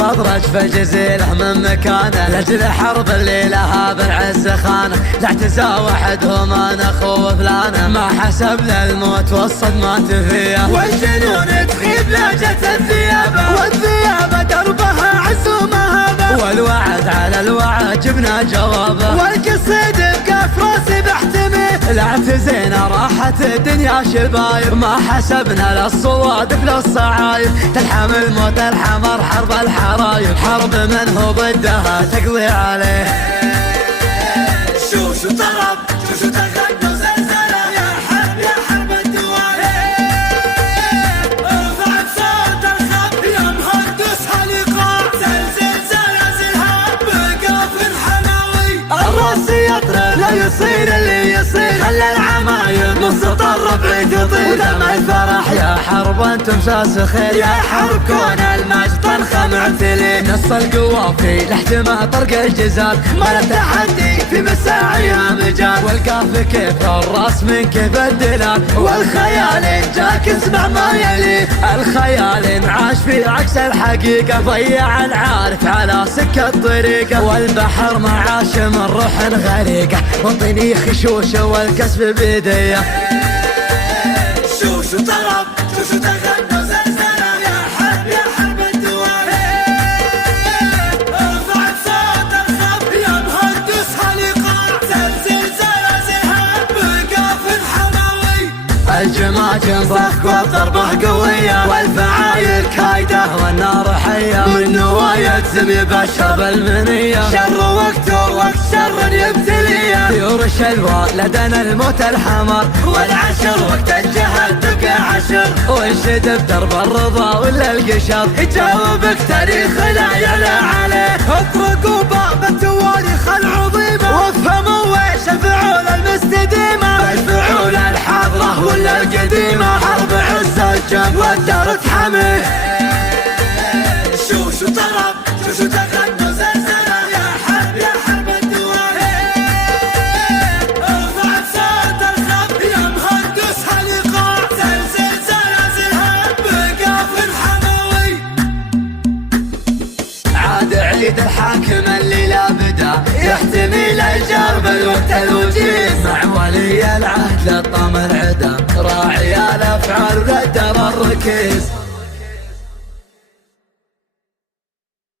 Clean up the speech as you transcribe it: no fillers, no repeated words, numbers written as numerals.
فضرج في الجزيرة من مكانه لأجل حرب اللي لها بالعز خانه. لا اعتزى وحدهم أنا أخو فلانه، ما حسب للموت والصدمات فيه، والجنون تخيب لهجة الثيابة، والثيابة دربها عز ومهابة، والوعد على الوعد جبنا جوابه، والقصيد بقاف راسي بحتمي. لا اعتزينا راحت الدنيا شبايب، ما حسبنا للصوادف للصعايب، تلحم الموت الحمر حرب الحرايب، حرب من هو ضدها تقضي عليه. شو طرب شو تغنى وزلزلة، يا حرب يا حرب الدوال، ارفع صوت الخب يا مهندس هالإيقاع، زلزل زلازلها بقاف الحناوي. الراس يطرب لا يصير اللي يصير، خلى العمايم نص طرب عيد يطير، ودم الفرح يا حرب انتم ساس خير، يا حرب كون المجد طنخه معتلي، نص القوافي لاحتماء طرق الجزال، ما له تحدي في مساعيها مجال، والقاف كيف الراس من كيف الدلال، والخيال جاك اسمع ما يلي، الخيال عاش في عكس الحقيقة، ضيع العارف على سكة طريقه، والبحر ما عاش من روح غريقه، وطني خشوش والكسب بيديه. شو طرب شو تغنى وزلزلة، يا حرب يا حرب الدوال، ارفع صوت الخب يا مهندس هالإيقاع، زلزل زلازلها بقاف الحماوي. الجماجم ضخ والضربة قوية، والفعايل كايدة والنار حية، من نوايا تزمي بشر بالمنية، شر وقته وقت شر يبتليه، طيور الشلوى لدنا الموت الحمر، والعشر وقت الجهل تبقى عشر، وانشد بدرب الرضا ولا القشر، يجاوبك تاريخ لا يعلى عليه، اطرقوا باب التواريخ العظيمة، وافهموا ويش الفعول المستديمة، الفعول الحاضرة ولا القديمة، حرب عز الجنب والدار تحميه. شو طرب شو تغنى وزلزلة، يا حرب يا حرب الدوال، ارفع صوت الخب يا مهندس هالإيقاع، زلزل زلازلها بقاف الحماوي. عاد عيد الحاكم اللي لا بدا، يحتمي الجرب الوقت الوجيز، مع ولي العهد للطم العدا، راعي الافعال وقدر الركيز.